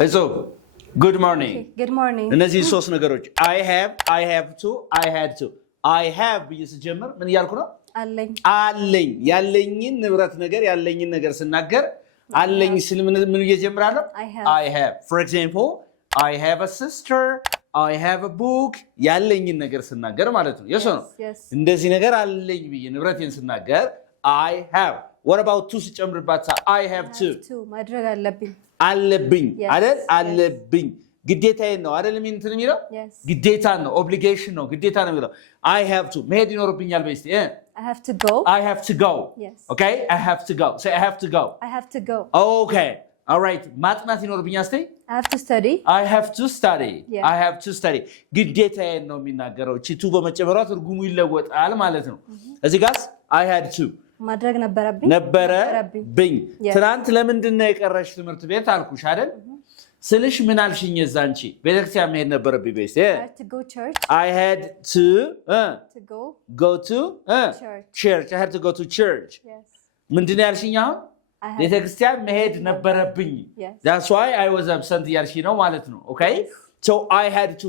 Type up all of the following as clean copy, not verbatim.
So, good morning. Okay, good morning. እነዚህ ሶስት ነገሮች I have to, I had to. I have ብዬ ስጀምር ምን እያልኩ ነው? አለኝ ያለኝን ንብረት ነገር ያለኝን ነገር ስናገር አለኝ ስል ምን እየጀምራለሁ? I have. For example, I have a sister, I have a book ያለኝን ነገር ስናገር ማለት ነው። የሰው ነው። እንደዚህ ነገር አለኝ ብዬ ንብረቴን ስናገር I have. What about to ስጨምርባት I have to ማድረግ አለብኝ አይደል? አለብኝ ግዴታዬ ነው አይደል? ምን እንትን የሚለው ግዴታ ነው፣ ኦብሊጌሽን ነው፣ ግዴታ ነው የሚለው I have to መሄድ ይኖርብኛል በስቲ I have to go. I have to go. Yes. Okay? I have to go. Say I have to go. I have to go. Okay. All right. ማጥናት ይኖርብኛል እስቲ I have to study. I have to study. Yeah. I have to study. ግዴታዬ ነው የሚናገረው። እቺ ቱ በመጨመሯ ትርጉሙ ይለወጣል ማለት ነው። እዚህ ጋርስ I had to ማድረግ ነበረብኝ። ትናንት ለምንድን ነው የቀረሽ ትምህርት ቤት አልኩሽ አይደል? ስልሽ ምን አልሽኝ? እዛንቺ ቤተክርስቲያን መሄድ ነበረብኝ በይስ I had to go church. I had to go to church. I had to go to church. Yes. ምንድን ነው ያልሽኝ? አሁን ቤተክርስቲያን መሄድ ነበረብኝ. That's why I was absent ያልሽኝ ነው ማለት ነው። Okay? So I had to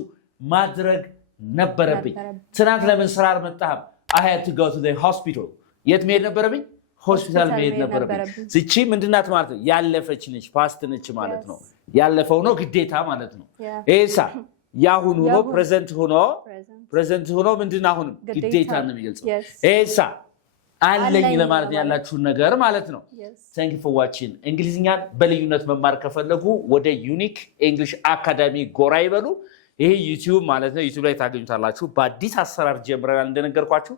ማድረግ ነበረብኝ። ትናንት ለምን ስራ አልመጣህም? I had to go to the hospital. የት መሄድ ነበረብኝ? ሆስፒታል መሄድ ነበረብኝ። እቺ ምንድናት ማለት ነው? ያለፈች ነች፣ ፓስት ነች ማለት ነው። ያለፈው ነው ግዴታ ማለት ነው። ኤሳ ያሁን ሆኖ ፕሬዘንት ሆኖ ምንድን አሁንም ግዴታ ነው የሚገልጸው። ኤሳ አለኝ ለማለት ያላችሁን ነገር ማለት ነው። Thank you for watching. እንግሊዝኛን በልዩነት መማር ከፈለጉ ወደ ዩኒክ እንግሊሽ አካዳሚ ጎራ ይበሉ። ይሄ ዩቲዩብ ማለት ነው። ዩቲዩብ ላይ ታገኙታላችሁ። በአዲስ አሰራር ጀምረናል እንደነገርኳችሁ።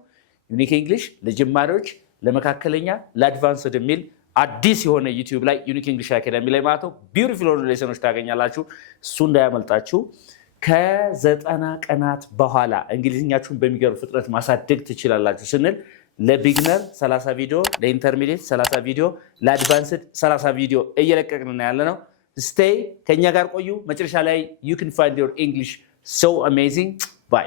ዩኒክ እንግሊሽ ለጀማሪዎች፣ ለመካከለኛ፣ ለአድቫንስድ የሚል አዲስ የሆነ ዩቲዩብ ላይ ዩኒክ እንግሊሽ አካዳሚ ላይ ማለት ነው ቢዩቲፉል ሌሰኖች ታገኛላችሁ። እሱ እንዳያመልጣችሁ። ከ90 ቀናት በኋላ እንግሊዝኛችሁን በሚገርም ፍጥነት ማሳደግ ትችላላችሁ ስንል ለቢግነር 30 ቪዲዮ፣ ለኢንተርሚዲየት 30 ቪዲዮ፣ ለአድቫንስድ 30 ቪዲዮ እየለቀቅን ያለ ነው። ስቴይ ከኛ ጋር ቆዩ። መጨረሻ ላይ you can find your English so amazing